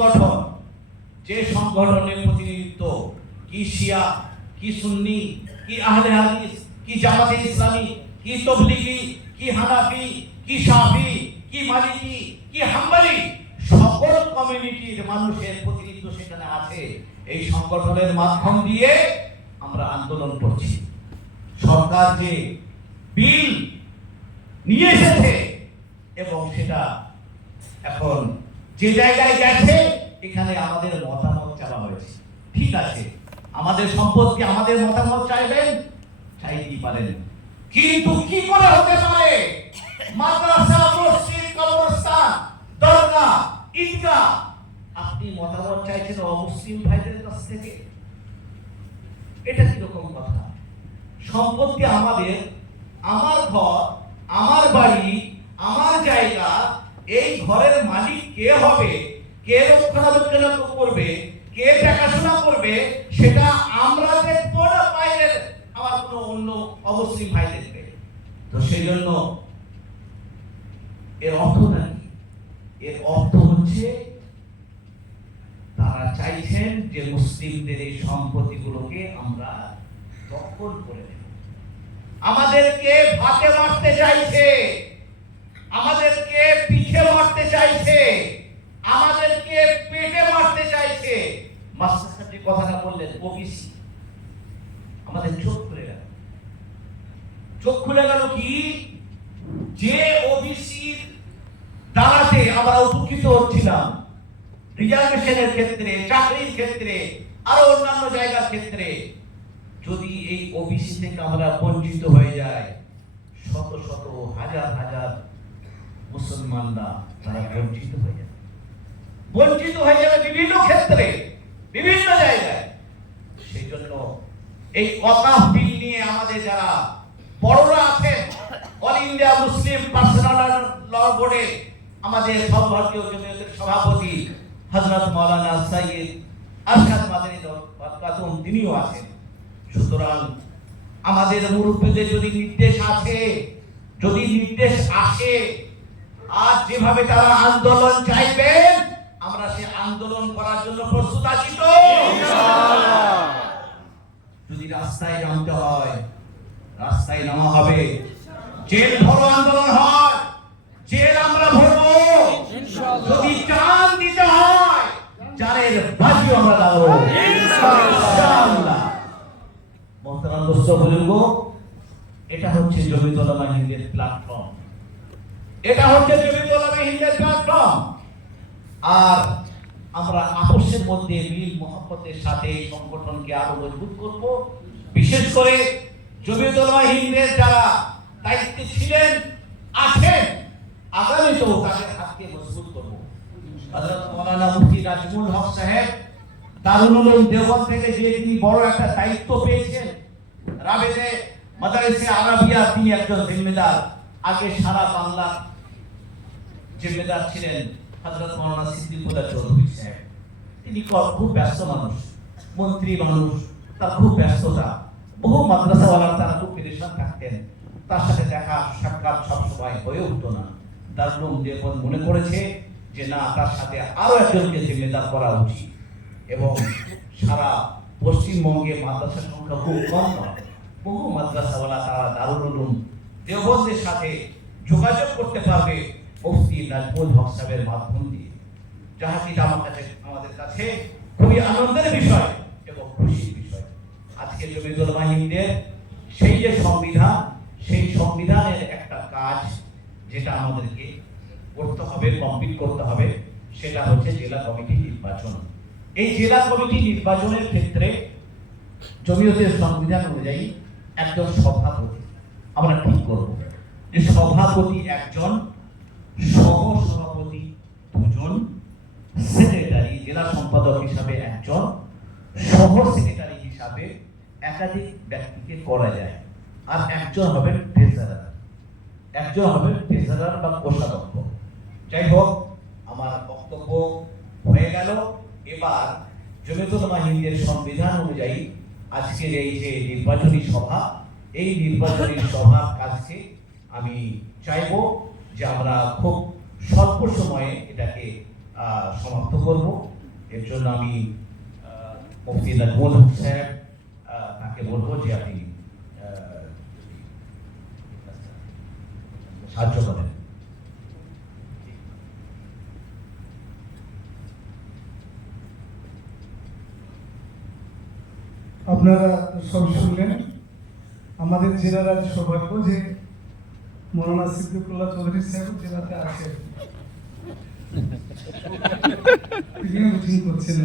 সংগঠন, যে সংগঠনের প্রতিনিধিত্ব কি শিয়া, কি সুন্নি, কি আহলে হাদিস, কি জামাতে ইসলামী, কি তবলিগি, কি হানাফি, কি শাফি, কি মালিকি, কি হাম্বলি, সকল কমিউনিটির মানুষের প্রতিনিধিত্ব সেখানে আছে। এই সংগঠনের মাধ্যম দিয়ে আমরা আন্দোলন করছি। সরকার যে বিল নিয়ে এসেছে এবং সেটা এখন যে জায়গায় গেছে, এখানে আমাদের মতামত চাওয়া হয়েছে। ঠিক আছে, আমাদের সম্পত্তি, আমাদের মতামত চাইবেন, চাইতেই পারেন, কিন্তু কি করে হতে পারে মাদ্রাসা, মসজিদ, কবরস্থান, দরগা, ঈদগাহ আপনি মতামত চাইছেন অমুসলিম ভাইদের কাছ থেকে? এটা কিরকম কথা? সম্পত্তি আমাদের, আমার ঘর, আমার বাড়ি, আমার জায়গা, এই ঘরের মালিক কে হবে, কে রক্ষণাবেক্ষণ করবে, কে দেখাশোনা করবে, সেটা আমরা দেখবো না বাইরের আমার কোনো অন্য অমুসলিম ভাই দেখবে। তো সেই জন্য এর অর্থ নাকি? এর অর্থ হচ্ছে তারা চাইছেন যে মুসলিমদের এই সম্পত্তিগুলোকে আমরা দখল করে নেব। আমাদেরকে ভাতে মারতে চাইছে, আমাদেরকে পিঠে মারতে চাইছে, আমাদেরকে পেটে মারতে চাইছে। মাস্টার সাহেব যে কথাটা বললেন ওবিসি, আমাদের চোখ খুলে গেল। চোখ খুলে গেল কি? যে ওবিসির দ্বারাতে আমরা উপকৃত হচ্ছিলাম, রিজার্ভেশনের ক্ষেত্রে, চাকরির ক্ষেত্রে, আরো অন্যান্য জায়গার ক্ষেত্রে, যদি এই ওবিসি থেকে আমরা বঞ্চিত হয়ে যায়, শত শত হাজার হাজার মুসলমানরা তারা বঞ্চিত হয়ে যাবে, বঞ্চিত হয়ে যাবে বিভিন্ন ক্ষেত্রে, বিভিন্ন জায়গায়। সেই জন্য এই ওয়াকফ বিল নিয়ে আমাদের যারা বড়রা আছেন, অল ইন্ডিয়া মুসলিম পার্সোনাল ল বোর্ডে আমাদের সর্বভারতীয় জমিয়তের সভাপতি হযরত মাওলানা সাইয়্যিদ আরশাদ মাদানী খাতুন তিনিও আছেন। সুতরাং আমাদের মুরব্বীদের যদি নির্দেশ আছে, যদি নির্দেশ আসে, আর যেভাবে তারা আন্দোলন চাইবেন, আমরা সে আন্দোলন করার জন্য প্রস্তুত আছি তো ইনশাআল্লাহ। যদি রাস্তায় নামতে হয়, রাস্তায় নামা হবে। জেল ভরো আন্দোলন হয়, জেল আমরা ভরবো ইনশাআল্লাহ। যদি জান দিতে হয়, জানের বাজি আমরা দাও ইনশাআল্লাহ। মোহতারাম দোস্ত বুজুর্গ, এটা হচ্ছে জমিয়ত উলামা হিন্দের প্ল্যাটফর্ম, এটা হচ্ছে জমিয়ত উলামা হিন্দের প্ল্যাটফর্ম। আর আমরা আপসের মধ্যে মিল মহব্বতের সাথে এই সংগঠনকে আরো মজবুত করব। বিশেষ করে জমিয়ত উলামা হিন্দের যারা দায়িত্বে ছিলেন, আছেন, আগামীতেও তাদের হাতকে মজবুত করব। হযরত মাওলানা মুফতি নাজমুল হক সাহেব দারুল উলুম দেওবন্দ থেকে যে তিনি বড় একটা দায়িত্ব পেয়েছেন, রাবেতে মাদারিসে আরাবিয়া, তিনি একজন জিম্মেদার। আগে সারা বাংলার জিম্মেদার ছিলেন হযরত মাওলানা সিদ্দিকুল্লাহ চৌধুরী সাহেব। তিনি খুব ব্যস্ত মানুষ, মন্ত্রী মানুষ, তার খুব ব্যস্ততা, বহু মাদ্রাসাওয়ালা তারা খুব পেরেশান থাকতেন, তার সাথে দেখা সাক্ষাৎ সবসময় হয়ে উঠতো না। দারুল উলুম দেওবন্দ মনে করেছে যে না, তার সাথে আরো একজনকে জিম্মেদার করা উচিত। এবং সারা পশ্চিমবঙ্গে মাদ্রাসার সংখ্যা খুব কম নয়, বহু মাদ্রাসাওয়ালা তারা দারুল উলুম দেওবন্দের সাথে যোগাযোগ করতে পারবে মুফতি নাজমুল হক সাহেবের মাধ্যম দিয়ে। যাহাকিটা আমাদের কাছে খুবই আনন্দের বিষয় এবং খুশির বিষয়। আজকে জমিয়ত উলামা হিন্দের সেই যে সংবিধান, সেই সংবিধানের একটা কাজ যেটা আমাদেরকে করতে হবে, কমপ্লিট করতে হবে, সেটা হচ্ছে জেলা কমিটি নির্বাচন। এই জেলা কমিটি নির্বাচনের ক্ষেত্রে জমিয়তের সংবিধান অনুযায়ী একজন সভাপতি আমরা ঠিক করব, যে সভাপতি একজন, সহ সভাপতি দুজন, সেক্রেটারি জেলা সম্পাদক হিসাবে একজন, সহ সেক্রেটারি হিসাবে একাধিক ব্যক্তিকে করা যায়। আর একজন হবেন ট্রেজারার, একজন হবেন ট্রেজারার বা কোষাধ্যক্ষ। যাই হোক, আমার বক্তব্য হয়ে গেল। এবার জমিয়ত উলামা হিন্দের সংবিধান অনুযায়ী আজকের এই যে নির্বাচনী সভা, এই নির্বাচনী সভার কাজকে আমি চাইব যে আমরা খুব স্বল্প সময়ে এটাকে সমাপ্ত করব। এর জন্য আমি মুফতি নাজমুল হক সাহেব তাকে বলবো যে আপনি সাহায্য করেন। আপনারা সব শুনলেন। আমাদের জেলার আজ সৌভাগ্য যে মৌলানা সিদ্দিকুল্লাহ চৌধুরী সাহেব জেলাতে আছেন, তিনিও মিটিং করছেন।